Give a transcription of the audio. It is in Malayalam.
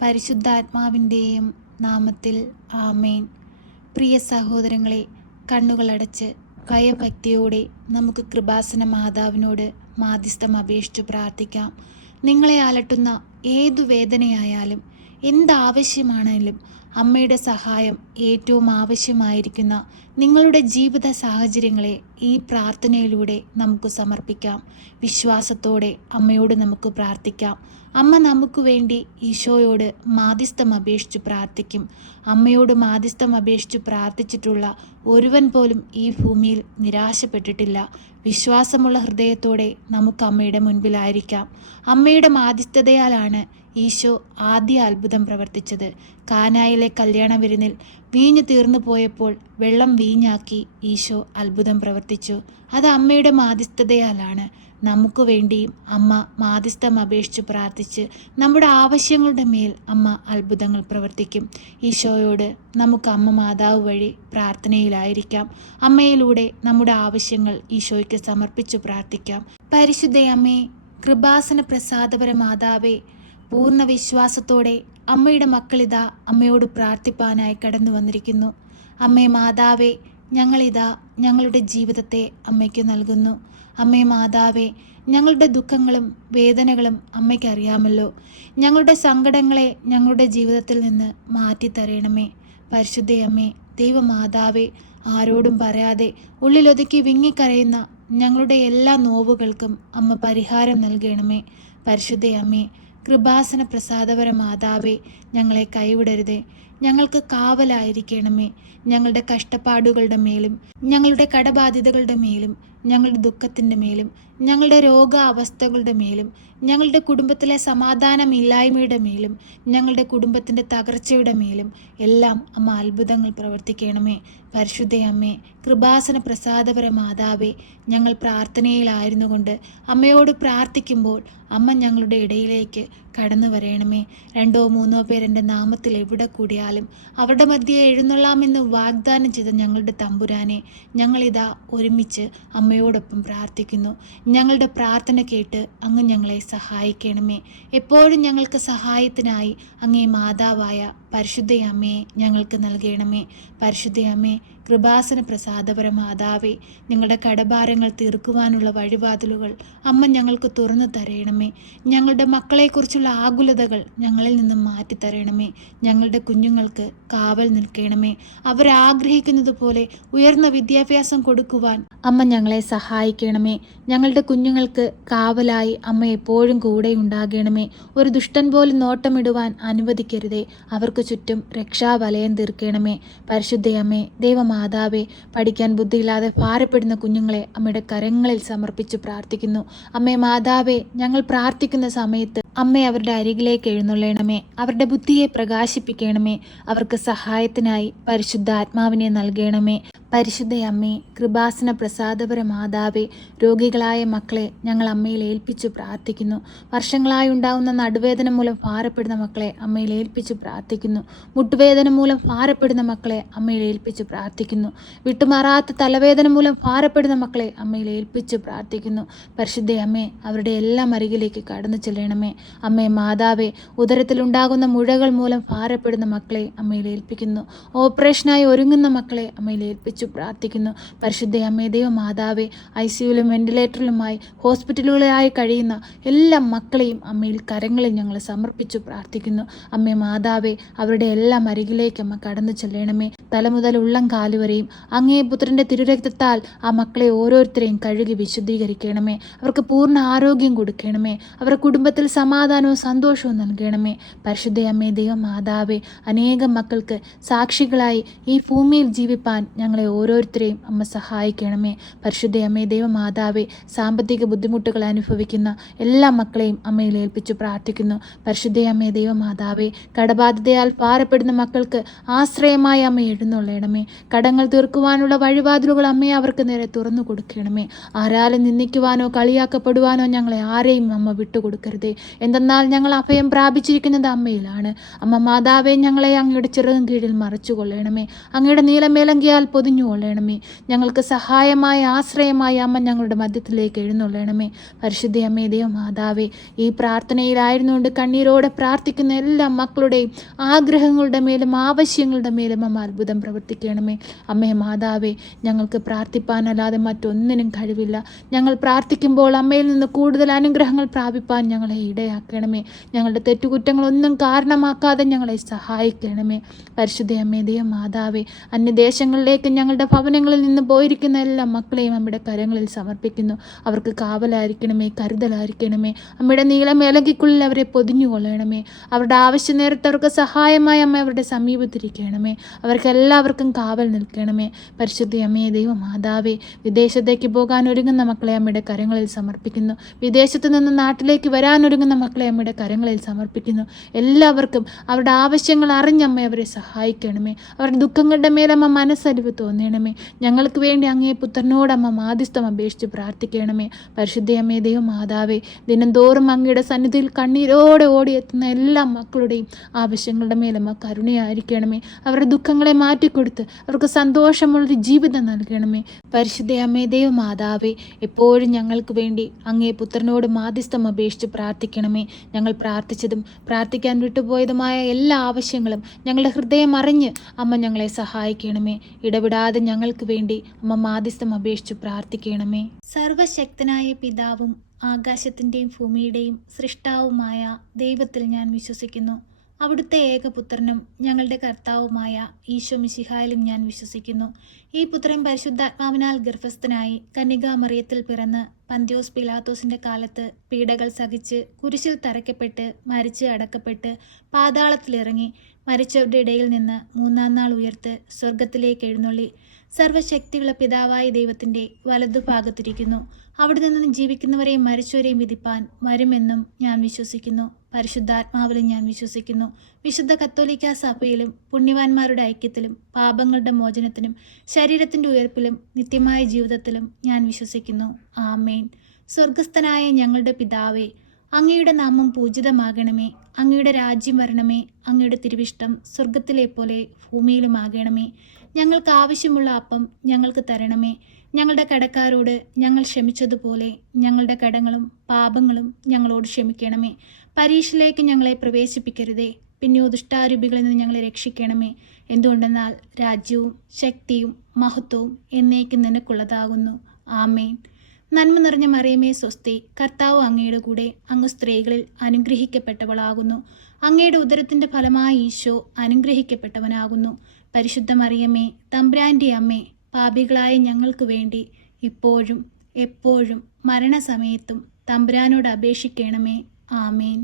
പരിശുദ്ധാത്മാവിൻ്റെയും നാമത്തിൽ ആമേൻ. പ്രിയ സഹോദരങ്ങളെ, കണ്ണുകളടച്ച് ഭയഭക്തിയോടെ നമുക്ക് കൃപാസന മാതാവിനോട് മാധ്യസ്ഥം അപേക്ഷിച്ചു പ്രാർത്ഥിക്കാം. നിങ്ങളെ അലട്ടുന്ന ഏതു വേദനയായാലും എന്താവശ്യമാണെങ്കിലും അമ്മയുടെ സഹായം ഏറ്റവും ആവശ്യമായിരിക്കുന്ന നിങ്ങളുടെ ജീവിത സാഹചര്യങ്ങളെ ഈ പ്രാർത്ഥനയിലൂടെ നമുക്ക് സമർപ്പിക്കാം. വിശ്വാസത്തോടെ അമ്മയോട് നമുക്ക് പ്രാർത്ഥിക്കാം. അമ്മ നമുക്ക് വേണ്ടി ഈശോയോട് മാധ്യസ്ഥം അപേക്ഷിച്ചു പ്രാർത്ഥിക്കും. അമ്മയോട് മാധ്യസ്ഥം അപേക്ഷിച്ചു പ്രാർത്ഥിച്ചിട്ടുള്ള ഒരുവൻ പോലും ഈ ഭൂമിയിൽ നിരാശപ്പെട്ടിട്ടില്ല. വിശ്വാസമുള്ള ഹൃദയത്തോടെ നമുക്ക് അമ്മയുടെ മുൻപിലായിരിക്കാം. അമ്മയുടെ മാധ്യസ്ഥതയാലാണ് ഈശോ ആദ്യ അത്ഭുതം പ്രവർത്തിച്ചത്. കാനായിലെ കല്യാണ വിരുന്നിൽ വീഞ്ഞു തീർന്നു പോയപ്പോൾ വെള്ളം വീഞ്ഞാക്കി ഈശോ അത്ഭുതം പ്രവർത്തിച്ചു. അത് അമ്മയുടെ മാധ്യസ്ഥതയാലാണ്. നമുക്ക് വേണ്ടിയും അമ്മ മാധ്യസ്ഥം അപേക്ഷിച്ച് പ്രാർത്ഥിച്ച് നമ്മുടെ ആവശ്യങ്ങളുടെ മേൽ അമ്മ അത്ഭുതങ്ങൾ പ്രവർത്തിക്കും. ഈശോയോട് നമുക്ക് അമ്മ മാതാവ് വഴി പ്രാർത്ഥനയിലായിരിക്കാം. അമ്മയിലൂടെ നമ്മുടെ ആവശ്യങ്ങൾ ഈശോയ്ക്ക് സമർപ്പിച്ചു പ്രാർത്ഥിക്കാം. പരിശുദ്ധയമ്മേ, കൃപാസന പ്രസാദപര മാതാവേ, പൂർണ്ണ വിശ്വാസത്തോടെ അമ്മയുടെ മക്കളിതാ അമ്മയോട് പ്രാർത്ഥിപ്പാനായി കടന്നു വന്നിരിക്കുന്നു. അമ്മേ മാതാവേ, ഞങ്ങളിതാ ഞങ്ങളുടെ ജീവിതത്തെ അമ്മയ്ക്ക് നൽകുന്നു. അമ്മേ മാതാവേ, ഞങ്ങളുടെ ദുഃഖങ്ങളും വേദനകളും അമ്മയ്ക്ക് അറിയാമല്ലോ. ഞങ്ങളുടെ സങ്കടങ്ങളെ ഞങ്ങളുടെ ജീവിതത്തിൽ നിന്ന് മാറ്റിത്തരയണമേ. പരിശുദ്ധയമ്മേ, ദൈവമാതാവേ, ആരോടും പറയാതെ ഉള്ളിലൊതുക്കി വിങ്ങിക്കരയുന്ന ഞങ്ങളുടെ എല്ലാ നോവുകൾക്കും അമ്മ പരിഹാരം നൽകണമേ. പരിശുദ്ധയമ്മേ, കൃപാസന പ്രസാദപര മാതാവേ, ഞങ്ങളെ കൈവിടരുതേ. ഞങ്ങൾക്ക് കാവലായിരിക്കണമേ. ഞങ്ങളുടെ കഷ്ടപ്പാടുകളുടെ മേലും ഞങ്ങളുടെ കടബാധ്യതകളുടെ മേലും ഞങ്ങളുടെ ദുഃഖത്തിൻ്റെ മേലും ഞങ്ങളുടെ രോഗാവസ്ഥകളുടെ മേലും ഞങ്ങളുടെ കുടുംബത്തിലെ സമാധാനമില്ലായ്മയുടെ മേലും ഞങ്ങളുടെ കുടുംബത്തിൻ്റെ തകർച്ചയുടെ മേലും എല്ലാം അമ്മ അത്ഭുതങ്ങൾ പ്രവർത്തിക്കണമേ. പരിശുദ്ധയമ്മേ, കൃപാസന പ്രസാദപര മാതാവേ, ഞങ്ങൾ പ്രാർത്ഥനയിലായിരുന്നു കൊണ്ട് അമ്മയോട് പ്രാർത്ഥിക്കുമ്പോൾ അമ്മ ഞങ്ങളുടെ ഇടയിലേക്ക് കടന്നു വരയണമേ. 2 or 3 പേർ എൻ്റെ നാമത്തിൽ എവിടെ കൂടിയാലും അവരുടെ മധ്യേ എഴുന്നള്ളാമെന്ന് വാഗ്ദാനം ചെയ്ത ഞങ്ങളുടെ തമ്പുരാനെ, ഞങ്ങളിതാ ഒരുമിച്ച് അമ്മയോടൊപ്പം പ്രാർത്ഥിക്കുന്നു. ഞങ്ങളുടെ പ്രാർത്ഥന കേട്ട് അങ്ങ് ഞങ്ങളെ സഹായിക്കണമേ. എപ്പോഴും ഞങ്ങൾക്ക് സഹായത്തിനായി അങ്ങേ മാതാവായ പരിശുദ്ധയമ്മയെ ഞങ്ങൾക്ക് നൽകണമേ. പരിശുദ്ധയമ്മേ, കൃപാസന പ്രസാദപര മാതാവേ, നിങ്ങളുടെ കടഭാരങ്ങൾ തീർക്കുവാനുള്ള വഴിവാതിലുകൾ അമ്മ ഞങ്ങൾക്ക് തുറന്നു തരയണമേ. ഞങ്ങളുടെ മക്കളെക്കുറിച്ചുള്ള ആകുലതകൾ ഞങ്ങളിൽ നിന്നും മാറ്റിത്തരണമേ. ഞങ്ങളുടെ കുഞ്ഞുങ്ങൾക്ക് കാവൽ നിൽക്കണമേ. അവരാഗ്രഹിക്കുന്നത് പോലെ ഉയർന്ന വിദ്യാഭ്യാസം കൊടുക്കുവാൻ അമ്മ ഞങ്ങളെ സഹായിക്കണമേ. ഞങ്ങളുടെ കുഞ്ഞുങ്ങൾക്ക് കാവലായി അമ്മ എപ്പോഴും കൂടെ ഉണ്ടാകണമേ. ഒരു ദുഷ്ടൻ പോലും നോട്ടമിടുവാൻ അനുവദിക്കരുതേ. അവർക്ക് ചുറ്റും രക്ഷാവലയം തീർക്കണമേ. പരിശുദ്ധയമ്മേ, ദൈവമാതാവേ, പഠിക്കാൻ ബുദ്ധിയില്ലാതെ ഭാരപ്പെടുന്ന കുഞ്ഞുങ്ങളെ അമ്മയുടെ കരങ്ങളിൽ സമർപ്പിച്ച് പ്രാർത്ഥിക്കുന്നു. അമ്മേ മാതാവേ, ഞങ്ങൾ പ്രാർത്ഥിക്കുന്ന സമയത്ത് അമ്മ അവരുടെ അരികിലേക്ക് എഴുന്നള്ളണമേ. അവരുടെ ബുദ്ധിയെ പ്രകാശിപ്പിക്കണമേ. അവർക്ക് സഹായത്തിനായി പരിശുദ്ധാത്മാവിനെ നൽകണമേ. പരിശുദ്ധയമ്മേ, കൃപാസന പ്രസാദപര മാതാവേ, രോഗികളായ മക്കളെ ഞങ്ങൾ അമ്മയിൽ ഏൽപ്പിച്ചു പ്രാർത്ഥിക്കുന്നു. വർഷങ്ങളായി ഉണ്ടാകുന്ന നടുവേദന മൂലം ഭാരപ്പെടുന്ന മക്കളെ അമ്മയിൽ ഏൽപ്പിച്ചു പ്രാർത്ഥിക്കുന്നു. മുട്ടുവേദന മൂലം ഭാരപ്പെടുന്ന മക്കളെ അമ്മയിൽ ഏൽപ്പിച്ചു പ്രാർത്ഥിക്കുന്നു. വിട്ടുമാറാത്ത തലവേദന മൂലം ഭാരപ്പെടുന്ന മക്കളെ അമ്മയിൽ ഏൽപ്പിച്ചു പ്രാർത്ഥിക്കുന്നു. പരിശുദ്ധയമ്മേ, അവരുടെ എല്ലാം അരികിലേക്ക് കടന്നു ചെല്ലണമേ. അമ്മേ മാതാവേ, ഉദരത്തിലുണ്ടാകുന്ന മുഴകൾ മൂലം ഭാരപ്പെടുന്ന മക്കളെ അമ്മയിൽ ഏൽപ്പിക്കുന്നു. ഓപ്പറേഷനായി ഒരുങ്ങുന്ന മക്കളെ അമ്മയിൽ ഏൽപ്പിച്ചു പ്രാർത്ഥിക്കുന്നു. പരിശുദ്ധയമ്മേ, ദൈവമാതാവേ, ICUയിലും വെന്റിലേറ്ററിലുമായി ഹോസ്പിറ്റലുകളിലായി കഴിയുന്ന എല്ലാ മക്കളെയും അമ്മയിൽ കരങ്ങളിൽ ഞങ്ങൾ സമർപ്പിച്ചു പ്രാർത്ഥിക്കുന്നു. അമ്മേ മാതാവേ, അവരുടെ എല്ലാം അരികിലേക്ക് അമ്മ കടന്നു ചെല്ലണമേ. തല മുതൽ ഉള്ളം കാലുവരെയും അങ്ങേ പുത്രൻ്റെ തിരുരക്തത്താൽ ആ മക്കളെ ഓരോരുത്തരെയും കഴുകി വിശുദ്ധീകരിക്കണമേ. അവർക്ക് പൂർണ്ണ ആരോഗ്യം കൊടുക്കണമേ. അവരുടെ കുടുംബത്തിൽ സമാധാനവും സന്തോഷവും നൽകണമേ. പരിശുദ്ധയമ്മേ, ദൈവമാതാവേ, അനേകം മക്കൾക്ക് സാക്ഷികളായി ഈ ഭൂമിയിൽ ജീവിപ്പാൻ ഞങ്ങളെ ഓരോരുത്തരെയും അമ്മ സഹായിക്കണമേ. പരിശുദ്ധയമ്മേ, ദൈവമാതാവേ, സാമ്പത്തിക ബുദ്ധിമുട്ടുകൾ അനുഭവിക്കുന്ന എല്ലാ മക്കളെയും അമ്മയിൽ ഏൽപ്പിച്ചു പ്രാർത്ഥിക്കുന്നു. പരിശുദ്ധയമ്മേ, ദൈവമാതാവേ, കടബാധ്യതയാൽ ഭാരപ്പെടുന്ന മക്കൾക്ക് ആശ്രയമായി അമ്മ എഴുന്നള്ളണമേ. കടങ്ങൾ തീർക്കുവാനുള്ള വഴിവാതിലുകൾ അമ്മയെ അവർക്ക് നേരെ തുറന്നു കൊടുക്കണമേ. ആരാലും നിന്ദിക്കുവാനോ കളിയാക്കപ്പെടുവാനോ ഞങ്ങളെ ആരെയും അമ്മ വിട്ടുകൊടുക്കരുതേ. എന്തെന്നാൽ ഞങ്ങൾ അഭയം പ്രാപിച്ചിരിക്കുന്നത് അമ്മയിലാണ്. അമ്മ മാതാവേ, ഞങ്ങളെ അങ്ങയുടെ ചിറകും കീഴിൽ മറച്ചു കൊള്ളണമേ. അങ്ങയുടെ നീലമേലങ്കിയാൽ പൊതിഞ്ഞു കൊള്ളണമേ. ഞങ്ങൾക്ക് സഹായമായ ആശ്രയമായ അമ്മ ഞങ്ങളുടെ മധ്യത്തിലേക്ക് എഴുന്നള്ളണമേ. പരിശുദ്ധ അമ്മേ, ദൈവമാതാവേ, ഈ പ്രാർത്ഥനയിലായിരുന്നുകൊണ്ട് കണ്ണീരോടെ പ്രാർത്ഥിക്കുന്ന എല്ലാ മക്കളുടെയും ആഗ്രഹങ്ങളുടെ മേലും ആവശ്യങ്ങളുടെ മേലും അമ്മ അത്ഭുതം പ്രവർത്തിക്കണമേ. അമ്മേ മാതാവേ, ഞങ്ങൾക്ക് പ്രാർത്ഥിപ്പാനല്ലാതെ മറ്റൊന്നിനും കഴിവില്ല. ഞങ്ങൾ പ്രാർത്ഥിക്കുമ്പോൾ അമ്മയിൽ നിന്ന് കൂടുതൽ അനുഗ്രഹങ്ങൾ പ്രാപിപ്പാൻ ഞങ്ങളെ ഇടയാക്കണമേ. ഞങ്ങളുടെ തെറ്റുകുറ്റങ്ങളൊന്നും കാരണമാക്കാതെ ഞങ്ങളെ സഹായിക്കണമേ. പരിശുദ്ധ അമ്മേ, ദൈവമാതാവേ, അന്യദേശങ്ങളിലേക്ക് ഞങ്ങളുടെ ഭവനങ്ങളിൽ നിന്ന് പോയിരിക്കുന്ന എല്ലാ മക്കളെയും അമ്മയുടെ കരങ്ങളിൽ സമർപ്പിക്കുന്നു. അവർക്ക് കാവലായിരിക്കണമേ, കരുതലായിരിക്കണമേ. അമ്മയുടെ നീലമേലങ്കിക്കുള്ളിൽ അവരെ പൊതിഞ്ഞു കൊള്ളണമേ. അവരുടെ ആവശ്യ നേരത്തെ അവർക്ക് സഹായമായി അമ്മ അവരുടെ സമീപത്തിരിക്കണമേ. അവർക്ക് എല്ലാവർക്കും കാവൽ നിൽക്കണമേ. പരിശുദ്ധ അമ്മയെ, ദൈവമാതാവേ, വിദേശത്തേക്ക് പോകാൻ ഒരുങ്ങുന്ന മക്കളെ അമ്മയുടെ കരങ്ങളിൽ സമർപ്പിക്കുന്നു. വിദേശത്ത് നിന്ന് നാട്ടിലേക്ക് വരാനൊരുങ്ങുന്ന മക്കളെ അമ്മയുടെ കരങ്ങളിൽ സമർപ്പിക്കുന്നു. എല്ലാവർക്കും അവരുടെ ആവശ്യങ്ങൾ അറിഞ്ഞമ്മ അവരെ സഹായിക്കണമേ. അവരുടെ ദുഃഖങ്ങളുടെ മേലമ്മ മനസ്സലിവ് തോന്നണമേ. ഞങ്ങൾക്ക് വേണ്ടി അങ്ങേ പുത്രനോടമ്മ മാധ്യസ്ഥം അപേക്ഷിച്ച് പ്രാർത്ഥിക്കണമേ. പരിശുദ്ധ അമ്മേ, ദൈവമാതാവേ, ദിനംതോറും അങ്ങയുടെ സന്നിധിയിൽ കണ്ണീരോടെ ഓടിയെത്തുന്ന എല്ലാ മക്കളുടെയും ആവശ്യങ്ങളുടെ മേലമ്മ കരുണയായിരിക്കണമേ. അവരുടെ ദുഃഖങ്ങളെ മാറ്റിക്കൊടുത്ത് അവർക്ക് സന്തോഷമുള്ളൊരു ജീവിതം നൽകണമേ. പരിശുദ്ധ അമ്മേ, ദൈവമാതാവേ, എപ്പോഴും ഞങ്ങൾക്ക് വേണ്ടി അങ്ങേ പുത്രനോട് മാധ്യസ്ഥം അപേക്ഷിച്ച് പ്രാർത്ഥിക്കണമേ. ഞങ്ങൾ പ്രാർത്ഥിച്ചതും പ്രാർത്ഥിക്കാൻ വിട്ടുപോയതുമായ എല്ലാ ആവശ്യങ്ങളും ഞങ്ങളുടെ ഹൃദയം അറിഞ്ഞ് അമ്മ ഞങ്ങളെ സഹായിക്കണമേ. ഇടവിടാതെ ഞങ്ങൾക്ക് വേണ്ടി അമ്മ മാധ്യസ്ഥം അപേക്ഷിച്ച് പ്രാർത്ഥിക്കണമേ. സർവശക്തനായ പിതാവും ആകാശത്തിൻ്റെയും ഭൂമിയുടെയും സൃഷ്ടാവുമായ ദൈവത്തിൽ ഞാൻ വിശ്വസിക്കുന്നു. അവിടുത്തെ ഏകപുത്രനും ഞങ്ങളുടെ കർത്താവുമായ ഈശോ മിശിഹായിലും ഞാൻ വിശ്വസിക്കുന്നു. ഈ പുത്രൻ പരിശുദ്ധാത്മാവിനാൽ ഗർഭസ്ഥനായി കന്യകാമറിയത്തിൽ പിറന്ന് പന്ത്യോസ് പിലാത്തോസിന്റെ കാലത്ത് പീഡകൾ സഹിച്ച് കുരിശിൽ തറയ്ക്കപ്പെട്ട് മരിച്ച് അടക്കപ്പെട്ട് പാതാളത്തിലിറങ്ങി മരിച്ചവരുടെ ഇടയിൽ നിന്ന് മൂന്നാം നാൾ ഉയർത്ത് സ്വർഗത്തിലേക്ക് എഴുന്നള്ളി സർവശക്തിയുള്ള പിതാവായ ദൈവത്തിൻ്റെ വലതുഭാഗത്തിരിക്കുന്നു. അവിടെ നിന്ന് ജീവിക്കുന്നവരെയും മരിച്ചവരെയും വിധിപ്പാൻ വരുമെന്നും ഞാൻ വിശ്വസിക്കുന്നു. പരിശുദ്ധാത്മാവിലും ഞാൻ വിശ്വസിക്കുന്നു. വിശുദ്ധ കത്തോലിക്ക സഭയിലും പുണ്യവാന്മാരുടെ ഐക്യത്തിലും പാപങ്ങളുടെ മോചനത്തിനും ശരീരത്തിൻ്റെ ഉയർപ്പിലും നിത്യമായ ജീവിതത്തിലും ഞാൻ വിശ്വസിക്കുന്നു. ആമേൻ. സ്വർഗസ്ഥനായ ഞങ്ങളുടെ പിതാവേ, അങ്ങയുടെ നാമം പൂജിതമാകണമേ. അങ്ങയുടെ രാജ്യം വരണമേ. അങ്ങയുടെ തിരുവിഷ്ടം സ്വർഗത്തിലെ പോലെ ഭൂമിയിലുമാകണമേ. ഞങ്ങൾക്ക് ആവശ്യമുള്ള അപ്പം ഞങ്ങൾക്ക് തരണമേ. ഞങ്ങളുടെ കടക്കാരോട് ഞങ്ങൾ ക്ഷമിച്ചതുപോലെ ഞങ്ങളുടെ കടങ്ങളും പാപങ്ങളും ഞങ്ങളോട് ക്ഷമിക്കണമേ. പരീക്ഷയിലേക്ക് ഞങ്ങളെ പ്രവേശിപ്പിക്കരുതേ, പിന്നെയോ ദുഷ്ടാരൂപികളിൽ നിന്ന് ഞങ്ങളെ രക്ഷിക്കണമേ. എന്തുകൊണ്ടെന്നാൽ രാജ്യവും ശക്തിയും മഹത്വവും എന്നേക്കും നിനക്കുള്ളതാകുന്നു. ആമേൻ. നന്മ നിറഞ്ഞ മറിയമേ സ്വസ്തി, കർത്താവ് അങ്ങയുടെ കൂടെ, അങ്ങ് സ്ത്രീകളിൽ അനുഗ്രഹിക്കപ്പെട്ടവളാകുന്നു. അങ്ങയുടെ ഉദരത്തിൻ്റെ ഫലമായ ഈശോ അനുഗ്രഹിക്കപ്പെട്ടവനാകുന്നു. പരിശുദ്ധ മറിയമേ, തമ്പുരാൻ്റെ അമ്മേ, പാപികളായ ഞങ്ങൾക്ക് വേണ്ടി ഇപ്പോഴും എപ്പോഴും മരണസമയത്തും തമ്പുരാനോട് അപേക്ഷിക്കണമേ. ആമേൻ.